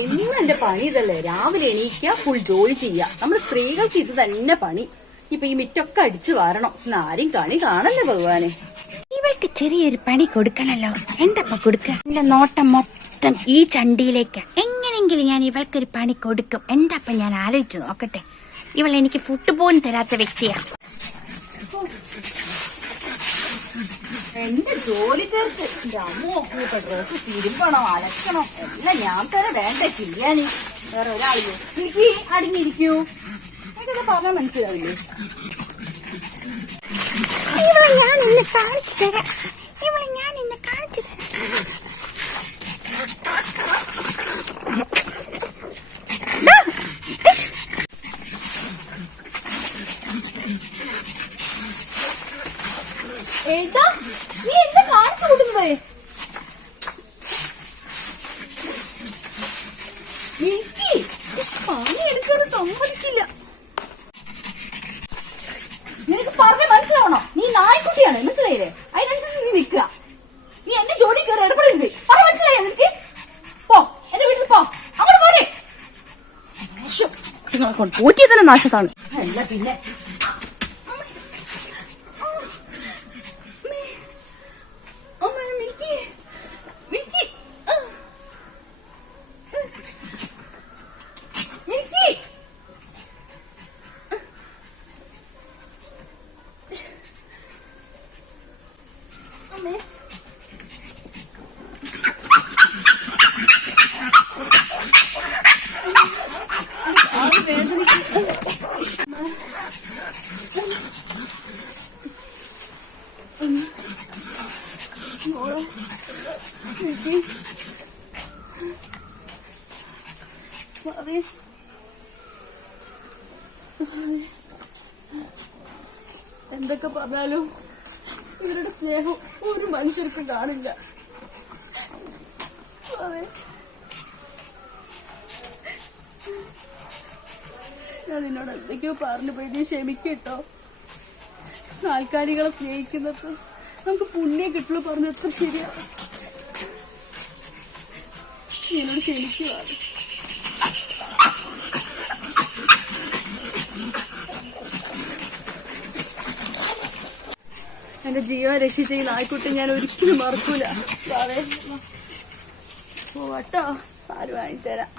എന്നും പണി ഇതല്ലേ? രാവിലെ എണീക്ക ഫുൾ ജോലി ചെയ്യുക നമ്മൾ സ്ത്രീകൾക്ക് ഇത് തന്നെ പണി. ഇപ്പൊ ഈ മിറ്റൊക്കെ അടിച്ചു വാരണം. ആരും കണി കാണല്ലേ ഭഗവാനെ? ഇവൾക്ക് ചെറിയൊരു പണി കൊടുക്കണല്ലോ. എന്തപ്പ കൊടുക്ക? എന്റെ നോട്ടം മൊത്തം ഈ ചണ്ടിയിലേക്ക്. എങ്ങനെങ്കിലും ഞാൻ ഇവൾക്കൊരു പണി കൊടുക്കും. എന്താപ്പ ഞാൻ ആലോചിച്ചു നോക്കട്ടെ? ഇവൾ എനിക്ക് ഫുഡ് പോലും തരാത്ത വ്യക്തിയാ. എന്റെ ജോലി തീർത്ത്. അമ്മ ഇപ്പൊ ഡ്രസ് തിരുമ്പണോ അലക്കണോ എല്ലാം ഞാൻ തന്നെ വേണ്ട ചെയ്യാന്. വേറെ ഒരാളിയോ എനിക്ക് അടങ്ങിയിരിക്കൂ എനിക്കത് പറഞ്ഞാൽ മനസ്സിലാവില്ലേ? ഞാൻ ഇന്ന് കാണിച്ചു തരാം. ഇവളെ ഞാൻ ഇന്ന് കാണിച്ചു തരാം. ദാ, കൊടുക്കുന്നതേ എനിക്ക് പണി എടുക്കാൻ സമ്മതിക്കില്ല നിനക്ക് പറഞ്ഞ് മനസ്സിലാവണോ നീ നായ്ക്കുട്ടിയാണ് മനസ്സിലായില്ലേ അതിനനുസരിച്ച് നീ നിൽക്കുക നീ എന്റെ ജോലി കയറി ഇടപെടരുത് പറ മനസ്സിലായോ നിനക്ക് പോ എന്റെ വീട്ടിൽ പോ അങ്ങോട്ട് പോരെ കൊണ്ട് പോറ്റിയ തന്നെ നാശത്താണ് അല്ല പിന്നെ ഭാവി എന്തൊക്കെ പറഞ്ഞാലും ഇവരുടെ സ്നേഹം ഒരു മനുഷ്യർക്കും കാണില്ല. ഞാൻ നിന്നോട് എന്തൊക്കെയോ പറഞ്ഞു പോയി നീ ക്ഷമിക്കട്ടോ ആൾക്കാരികളെ സ്നേഹിക്കുന്നത് നമുക്ക് പുണ്യം കിട്ടുള്ളൂ പറഞ്ഞു എത്ര ശരിയാണ് എന്നോട് ക്ഷമിക്കുവാണ് എന്റെ ജീവൻ രക്ഷിച്ച ഈ നായ്ക്കുട്ടി ഞാൻ ഒരിക്കലും മറക്കൂല. പോട്ടോ പാൽ വാങ്ങിത്തരാം?